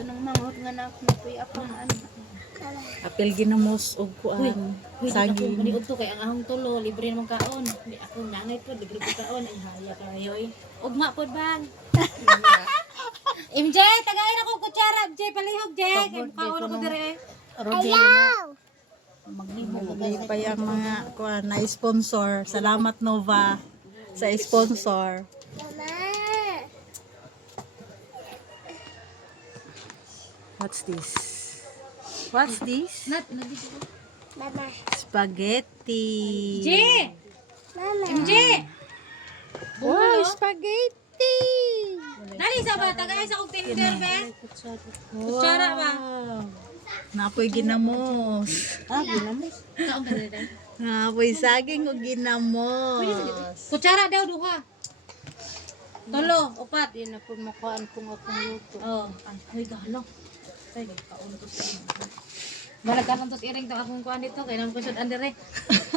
Ito nang mangot nga na ako na puy ako na ano. Apil ginamos og kuan. Saging. maniud to kay ang ahong tulo libre naman kaon. Di ako nanay po libre po kaon ay haya kayo eh. Ugma pod bang. MJ, tagain ako kutsara, MJ palihog, Je. Kay kaon ako dire. Naglipay ang mga kuan na sponsor. Salamat Nova sa sponsor. What's this? What's this? Nat, na dito. Spaghetti. Je. MJ. Wow, spaghetti! Dali sa ba tagay sa kog tender be. Kutsara ba? Napoy ginamos. Ah, ginamos. Napoy saging o ginamos. Kutsara daw duha. Tolo, upat. Di na po makuhaan kung akong luto. Oh, ay, ay galo. Ay, kaon to sa. Balaganan to sa iring to akong kuan dito kay nang kusod andere.